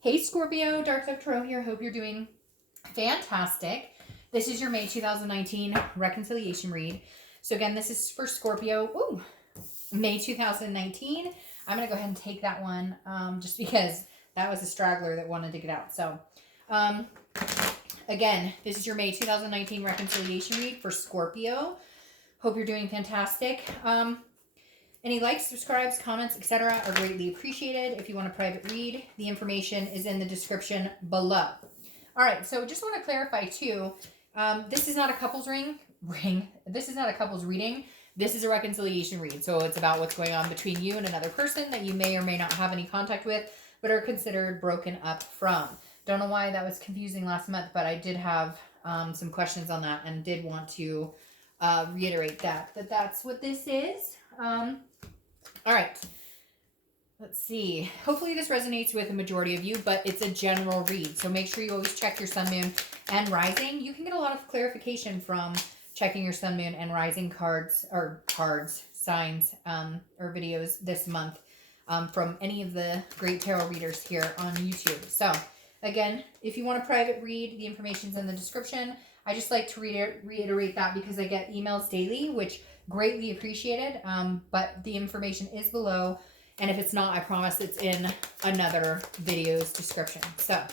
Hey Scorpio, Dark Dove Tarot here. Hope you're doing fantastic. This is your May 2019 reconciliation read. So again, this is for Scorpio. Ooh, May 2019. I'm going to go ahead and take that one just because that was a straggler that wanted to get out. So again, this is your May 2019 reconciliation read for Scorpio. Hope you're doing fantastic. Any likes, subscribes, comments, etc. are greatly appreciated. If you want a private read, the information is in the description below. All right, so just want to clarify too, this is not a couples ring. This is not a couples reading. This is a reconciliation read. So it's about what's going on between you and another person that you may or may not have any contact with, but are considered broken up from. Don't know why that was confusing last month, but I did have some questions on that and did want to reiterate that that's what this is. All right, let's see. Hopefully this resonates with a majority of you, but it's a general read. So make sure you always check your sun, moon, and rising. You can get a lot of clarification from checking your sun, moon, and rising signs, or videos this month from any of the great tarot readers here on YouTube. So again, if you want a private read, the information's in the description. I just like to reiterate that because I get emails daily, which greatly appreciated, but the information is below, and if it's not, I promise it's in another video's description. So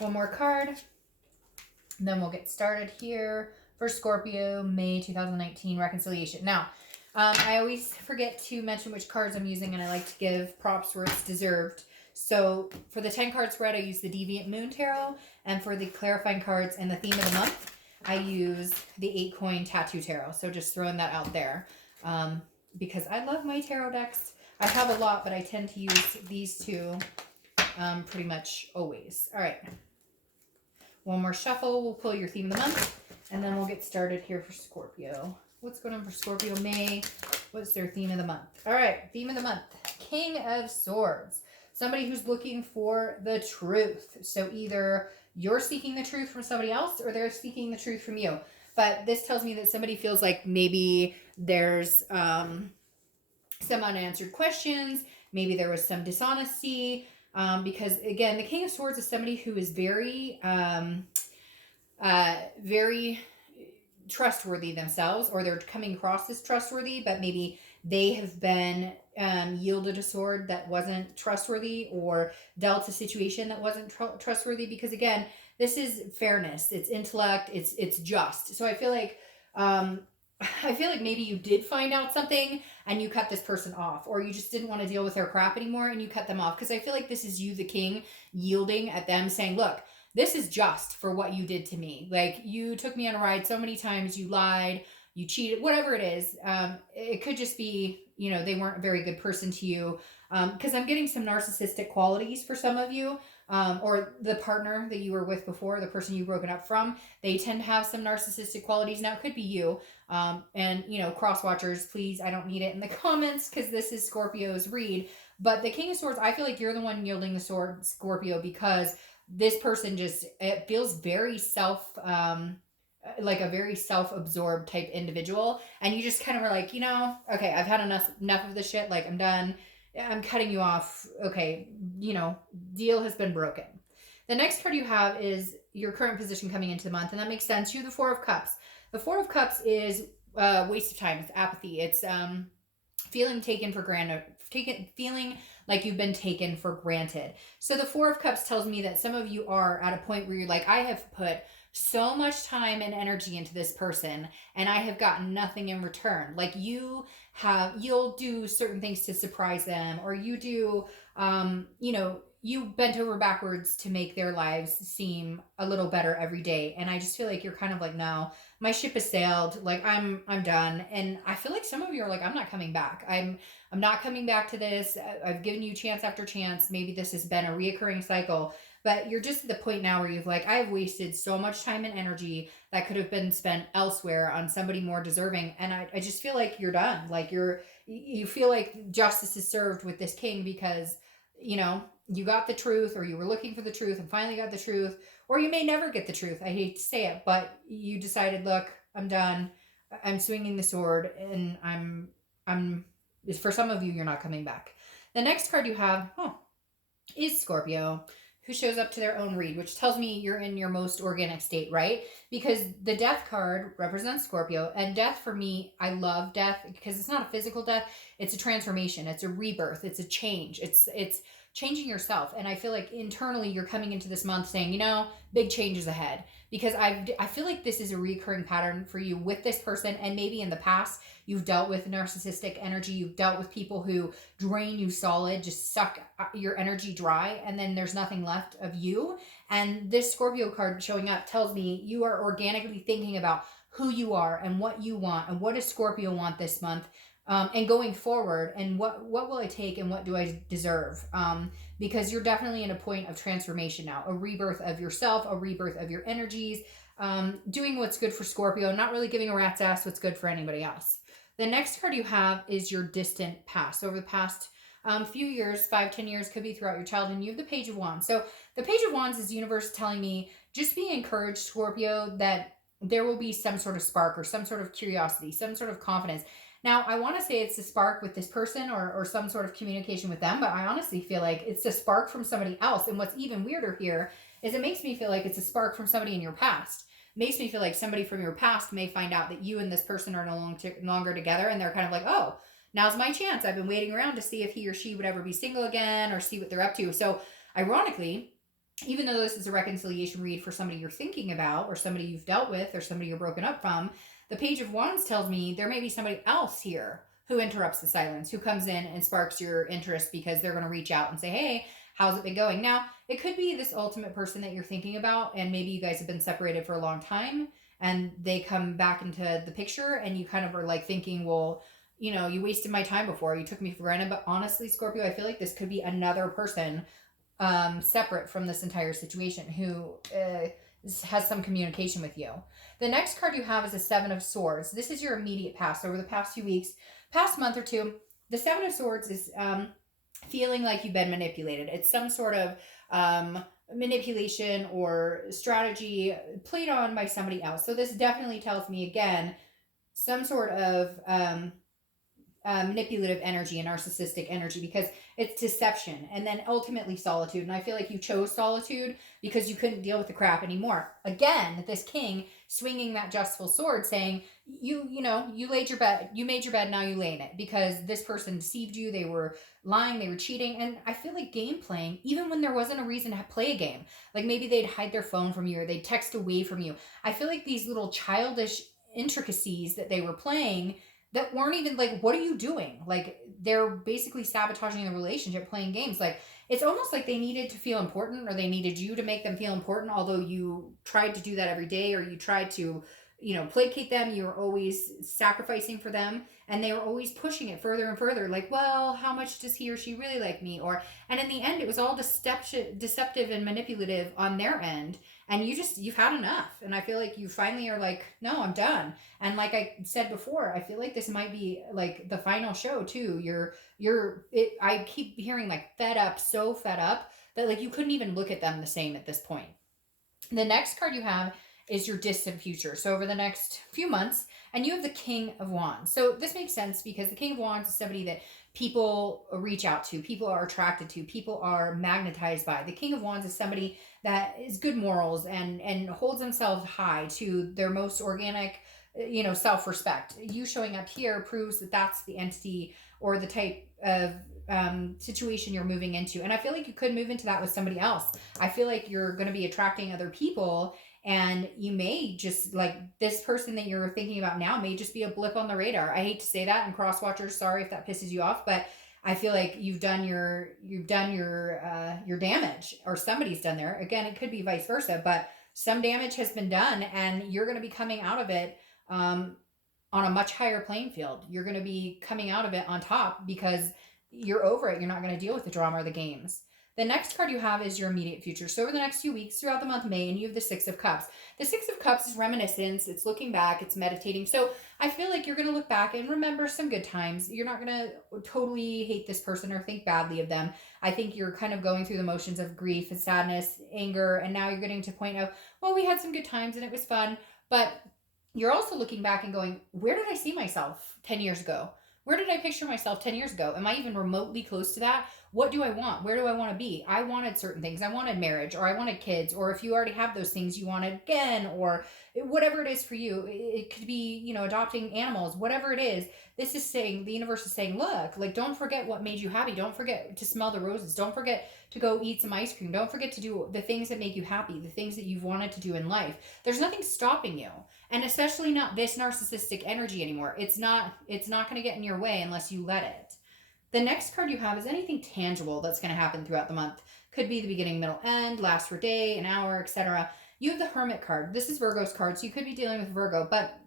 one more card, and then we'll get started here for Scorpio, May 2019 reconciliation. Now, I always forget to mention which cards I'm using, and I like to give props where it's deserved. So for the 10 card spread, I use the Deviant Moon Tarot, and for the clarifying cards and the theme of the month, I use the 8 coin tattoo tarot. So just throwing that out there because I love my tarot decks. I have a lot, but I tend to use these two pretty much always. All right. One more shuffle. We'll pull your theme of the month, and then we'll get started here for Scorpio. What's going on for Scorpio May? What's their theme of the month? All right. Theme of the month. King of Swords. Somebody who's looking for the truth. So either you're seeking the truth from somebody else or they're seeking the truth from you. But this tells me that somebody feels like maybe there's some unanswered questions. Maybe there was some dishonesty. Because again, the King of Swords is somebody who is very, very trustworthy themselves, or they're coming across as trustworthy, but maybe they have been yielded a sword that wasn't trustworthy, or dealt a situation that wasn't trustworthy. Because again, this is fairness, it's intellect, it's just. So I feel like maybe you did find out something and you cut this person off, or you just didn't want to deal with their crap anymore and you cut them off. Because I feel like this is you, the king, yielding at them, saying, look, this is just for what you did to me. Like, you took me on a ride so many times, you lied, you cheated, whatever it is. It could just be, they weren't a very good person to you. Because I'm getting some narcissistic qualities for some of you, or the partner that you were with before, the person you've broken up from, they tend to have some narcissistic qualities. Now, it could be you. And, cross watchers, please, I don't need it in the comments because this is Scorpio's read. But the King of Swords, I feel like you're the one yielding the sword, Scorpio, because this person it feels very like a very self-absorbed type individual, and you just kind of are like, okay, I've had enough of this shit, like, I'm done, I'm cutting you off, okay, deal has been broken. The next card you have is your current position coming into the month, and that makes sense. You're the Four of Cups. The Four of Cups is waste of time, it's apathy, it's feeling taken for granted, feeling like you've been taken for granted. So the Four of Cups tells me that some of you are at a point where you're like, I have put so much time and energy into this person and I have gotten nothing in return. Like, you'll do certain things to surprise them, or you do, you bent over backwards to make their lives seem a little better every day. And I just feel like you're kind of like, no, my ship has sailed. Like, I'm done. And I feel like some of you are like, I'm not coming back. I'm not coming back to this. I've given you chance after chance. Maybe this has been a reoccurring cycle, but you're just at the point now where you've like, I have wasted so much time and energy that could have been spent elsewhere on somebody more deserving. And I just feel like you're done. Like, you feel like justice is served with this king because, you got the truth, or you were looking for the truth and finally got the truth, or you may never get the truth. I hate to say it, but you decided, look, I'm done. I'm swinging the sword, and I'm for some of you, you're not coming back. The next card you have is Scorpio, who shows up to their own read, which tells me you're in your most organic state, right? Because the death card represents Scorpio, and death for me, I love death because it's not a physical death, it's a transformation, it's a rebirth, it's a change, it's changing yourself. And I feel like internally you're coming into this month saying, you know, big changes ahead, because I feel like this is a recurring pattern for you with this person, and maybe in the past you've dealt with narcissistic energy, you've dealt with people who drain you solid, just suck your energy dry, and then there's nothing left of you. And this Scorpio card showing up tells me you are organically thinking about who you are and what you want, and what does Scorpio want this month, and going forward, and what will I take and what do I deserve, because you're definitely in a point of transformation now, a rebirth of yourself, a rebirth of your energies, doing what's good for Scorpio, not really giving a rat's ass what's good for anybody else. The next card you have is your distant past. Over the past few years, 5-10 years, could be throughout your childhood, and you have the Page of Wands. So the Page of Wands is universe telling me, just be encouraged, Scorpio, that there will be some sort of spark or some sort of curiosity, some sort of confidence. Now, I want to say it's a spark with this person, or some sort of communication with them, but I honestly feel like it's a spark from somebody else. And what's even weirder here is it makes me feel like it's a spark from somebody in your past. It makes me feel like somebody from your past may find out that you and this person are no longer together, and they're kind of like, oh, now's my chance. I've been waiting around to see if he or she would ever be single again, or see what they're up to. So ironically, even though this is a reconciliation read for somebody you're thinking about, or somebody you've dealt with, or somebody you're broken up from, the Page of Wands tells me there may be somebody else here who interrupts the silence, who comes in and sparks your interest because they're going to reach out and say, hey, how's it been going? Now, it could be this ultimate person that you're thinking about, and maybe you guys have been separated for a long time, and they come back into the picture, and you kind of are like thinking, well, you know, you wasted my time before, you took me for granted. But honestly, Scorpio, I feel like this could be another person separate from this entire situation who has some communication with you. The next card you have is a Seven of Swords. This is your immediate past. Over the past few weeks, past month or two, the Seven of Swords is feeling like you've been manipulated. It's some sort of manipulation or strategy played on by somebody else. So this definitely tells me, again, some sort of manipulative energy and narcissistic energy, because it's deception and then ultimately solitude. And I feel like you chose solitude because you couldn't deal with the crap anymore. Again, this king swinging that justful sword, saying, you made your bed, now you lay in it, because this person deceived you. They were lying, they were cheating. And I feel like game playing, even when there wasn't a reason to play a game, like maybe they'd hide their phone from you, or they'd text away from you. I feel like these little childish intricacies that they were playing that weren't even like, what are you doing? Like, they're basically sabotaging the relationship, playing games. Like, it's almost like they needed to feel important, or they needed you to make them feel important, although you tried to do that every day, or you tried to, placate them. You were always sacrificing for them, and they were always pushing it further and further. Like, well, how much does he or she really like me? And in the end, it was all deceptive and manipulative on their end. And you've had enough. And I feel like you finally are like, no, I'm done. And like I said before, I feel like this might be like the final show too. I keep hearing like fed up, so fed up that like you couldn't even look at them the same at this point. The next card you have is your distant future. So over the next few months, and you have the King of Wands. So this makes sense because the King of Wands is somebody that people reach out to, people are attracted to, people are magnetized by. The King of Wands is somebody that is good morals and holds themselves high to their most organic, self-respect. You showing up here proves that that's the entity or the type of situation you're moving into. And I feel like you could move into that with somebody else. I feel like you're going to be attracting other people, and you may just, like, this person that you're thinking about now may just be a blip on the radar. I hate to say that, and cross watchers, sorry if that pisses you off, but I feel like you've done your damage, or somebody's done there. Again, it could be vice versa, but some damage has been done, and you're going to be coming out of it on a much higher playing field. You're going to be coming out of it on top because you're over it. You're not going to deal with the drama or the games. The next card you have is your immediate future. So over the next few weeks throughout the month of May, and you have the Six of Cups. The Six of Cups is reminiscence. It's looking back. It's meditating. So I feel like you're going to look back and remember some good times. You're not going to totally hate this person or think badly of them. I think you're kind of going through the motions of grief and sadness, anger, and now you're getting to a point of, well, we had some good times and it was fun. But you're also looking back and going, where did I see myself 10 years ago? Where did I picture myself 10 years ago? Am I even remotely close to that? what do I want? Where do I want to be? I wanted certain things. I wanted marriage, or I wanted kids, or if you already have those things, you want it again, or whatever it is for you. It could be, adopting animals, whatever it is. This is saying, the universe is saying, look, like, don't forget what made you happy. Don't forget to smell the roses. Don't forget to go eat some ice cream. Don't forget to do the things that make you happy, the things that you've wanted to do in life. There's nothing stopping you. And especially not this narcissistic energy anymore. It's not going to get in your way unless you let it. The next card you have is anything tangible that's going to happen throughout the month. Could be the beginning, middle, end, last for a day, an hour, etc. You have the Hermit card. This is Virgo's card, so you could be dealing with Virgo, but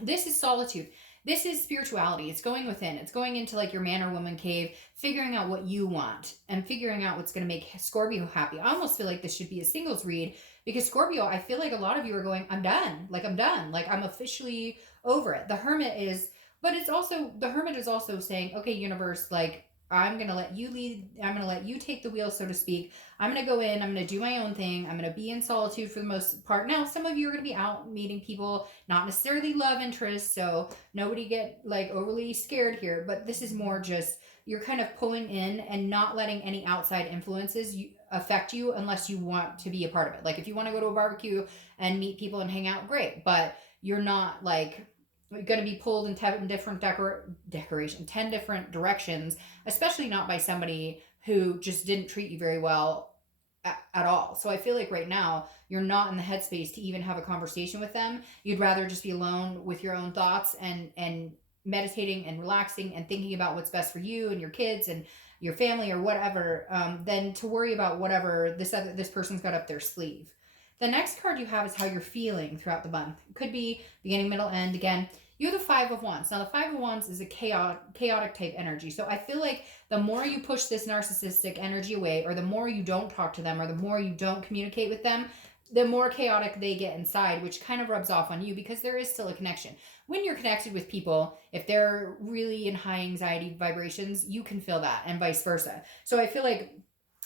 this is solitude. This is spirituality. It's going within. It's going into like your man or woman cave, figuring out what you want and figuring out what's going to make Scorpio happy. I almost feel like this should be a singles read because Scorpio, I feel like a lot of you are going, I'm done. Like, I'm done. Like, I'm officially over it. The Hermit is, but it's also, the Hermit is also saying, okay, universe, like, I'm going to let you lead. I'm going to let you take the wheel, so to speak. I'm going to go in. I'm going to do my own thing. I'm going to be in solitude for the most part. Now, some of you are going to be out meeting people, not necessarily love interests. So nobody get like overly scared here. But this is more just you're kind of pulling in and not letting any outside influences affect you unless you want to be a part of it. Like if you want to go to a barbecue and meet people and hang out, great. But you're not like going to be pulled in 10 different 10 different directions, especially not by somebody who just didn't treat you very well at all. So I feel like right now you're not in the headspace to even have a conversation with them. You'd rather just be alone with your own thoughts and meditating and relaxing and thinking about what's best for you and your kids and your family or whatever, than to worry about whatever this person's got up their sleeve. The next card you have is how you're feeling throughout the month. It could be beginning, middle, end. Again, you have the Five of Wands. Now, the Five of Wands is a chaotic type energy. So I feel like the more you push this narcissistic energy away, or the more you don't talk to them, or the more you don't communicate with them, the more chaotic they get inside, which kind of rubs off on you because there is still a connection. When you're connected with people, if they're really in high anxiety vibrations, you can feel that and vice versa. So I feel like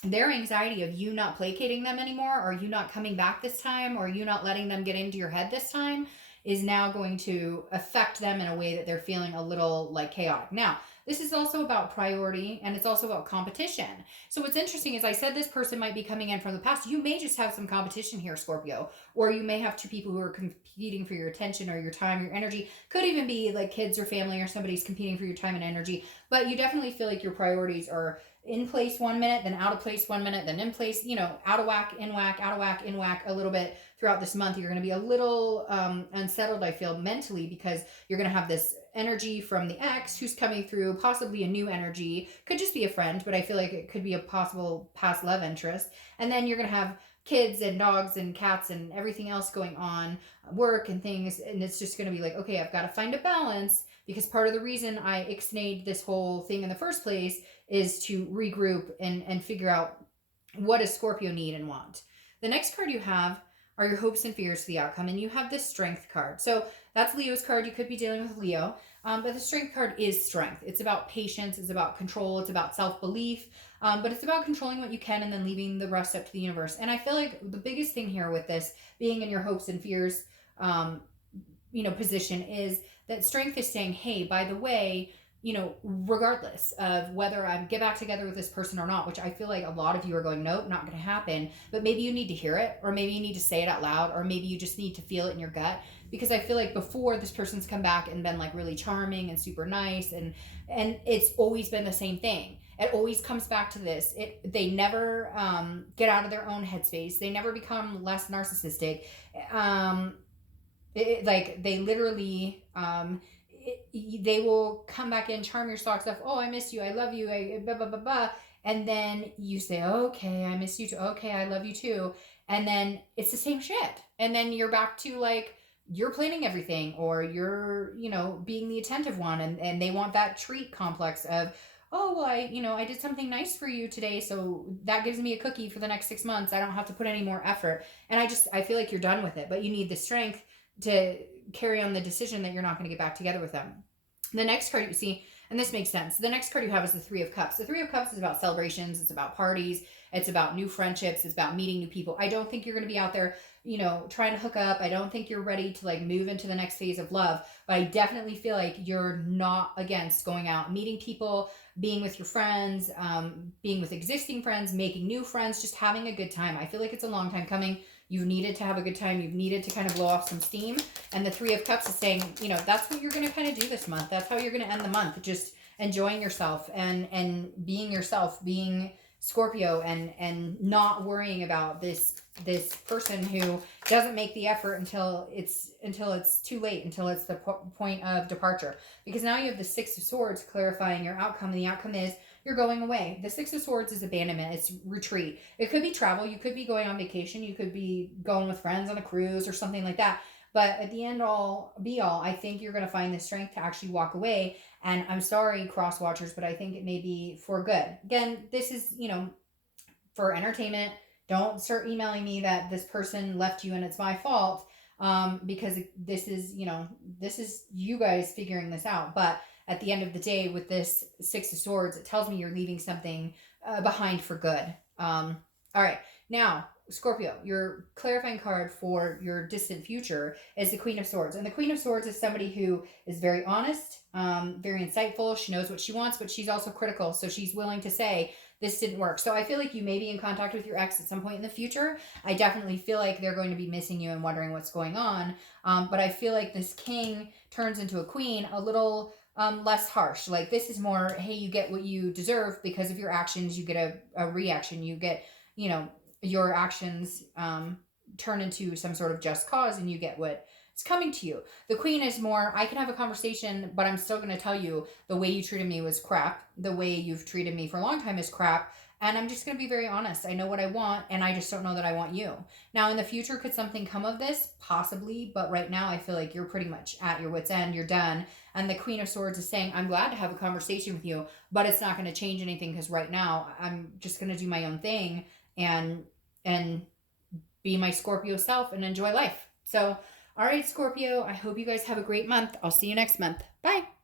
their anxiety of you not placating them anymore, or you not coming back this time, or you not letting them get into your head this time is now going to affect them in a way that they're feeling a little like chaotic. Now, this is also about priority and it's also about competition. So what's interesting is I said this person might be coming in from the past. You may just have some competition here, Scorpio, or you may have two people who are competing for your attention or your time, your energy. Could even be like kids or family or somebody's competing for your time and energy, but you definitely feel like your priorities are in place 1 minute, then out of place 1 minute, then in place, out of whack, in whack, out of whack, in whack a little bit throughout this month. You're going to be a little unsettled, I feel, mentally, because you're going to have this energy from the ex who's coming through, possibly a new energy, could just be a friend, but I feel like it could be a possible past love interest. And then you're going to have kids and dogs and cats and everything else going on, work and things, and it's just going to be like, okay, I've got to find a balance, because part of the reason I ixnayed this whole thing in the first place is to regroup and figure out what does Scorpio need and want. The next card you have are your hopes and fears for the outcome, and you have this Strength card. So that's Leo's card. You could be dealing with Leo, but the Strength card is strength. It's about patience. It's about control. It's about self-belief, but it's about controlling what you can and then leaving the rest up to the universe. And I feel like the biggest thing here with this being in your hopes and fears position is that Strength is saying, hey, by the way, regardless of whether I get back together with this person or not, which I feel like a lot of you are going, nope, not going to happen. But maybe you need to hear it, or maybe you need to say it out loud, or maybe you just need to feel it in your gut. Because I feel like before, this person's come back and been like really charming and super nice, and it's always been the same thing. It always comes back to this. They never get out of their own headspace. They never become less narcissistic. They literally they will come back in, charm your socks off. Oh, I miss you. I love you. Blah, blah, blah, blah. And then you say, okay, I miss you too. Okay, I love you too. And then it's the same shit. And then you're back to like, you're planning everything, or you're, being the attentive one. And they want that treat complex of, oh, well, I did something nice for you today, so that gives me a cookie for the next 6 months. I don't have to put any more effort. And I feel like you're done with it, but you need the strength to carry on the decision that you're not going to get back together with them. The next card you see, and this makes sense, the next card you have is the Three of Cups. The Three of Cups is about celebrations. It's about parties. It's about new friendships. It's about meeting new people. I don't think you're going to be out there, trying to hook up. I don't think you're ready to like move into the next phase of love, but I definitely feel like you're not against going out, meeting people, being with your friends, being with existing friends, making new friends, just having a good time. I feel like it's a long time coming. You've needed to have a good time. You've needed to kind of blow off some steam. And the Three of Cups is saying, that's what you're going to kind of do this month. That's how you're going to end the month. Just enjoying yourself and being yourself, being Scorpio, and not worrying about this person who doesn't make the effort until it's too late, until it's the point of departure. Because now you have the Six of Swords clarifying your outcome, and the outcome is you're going away. The Six of Swords is abandonment. It's retreat. It could be travel. You could be going on vacation. You could be going with friends on a cruise or something like that. But at the end all be all, I think you're going to find the strength to actually walk away. And I'm sorry, cross watchers, but I think it may be for good. Again, this is, for entertainment. Don't start emailing me that this person left you and it's my fault. Because this is you guys figuring this out. But at the end of the day, with this Six of Swords, it tells me you're leaving something behind for good. All right. Now, Scorpio, your clarifying card for your distant future is the Queen of Swords. And the Queen of Swords is somebody who is very honest, very insightful. She knows what she wants, but she's also critical. So she's willing to say, this didn't work. So I feel like you may be in contact with your ex at some point in the future. I definitely feel like they're going to be missing you and wondering what's going on. But I feel like this king turns into a queen a little less harsh. Like, this is more, hey, you get what you deserve because of your actions. You get a reaction. You get, your actions turn into some sort of just cause, and you get what is coming to you. The queen is more, I can have a conversation, but I'm still going to tell you the way you treated me was crap. The way you've treated me for a long time is crap. And I'm just going to be very honest. I know what I want, and I just don't know that I want you. Now, in the future, could something come of this? Possibly. But right now, I feel like you're pretty much at your wit's end. You're done. And the Queen of Swords is saying, I'm glad to have a conversation with you, but it's not going to change anything because right now, I'm just going to do my own thing and be my Scorpio self and enjoy life. So, all right, Scorpio, I hope you guys have a great month. I'll see you next month. Bye.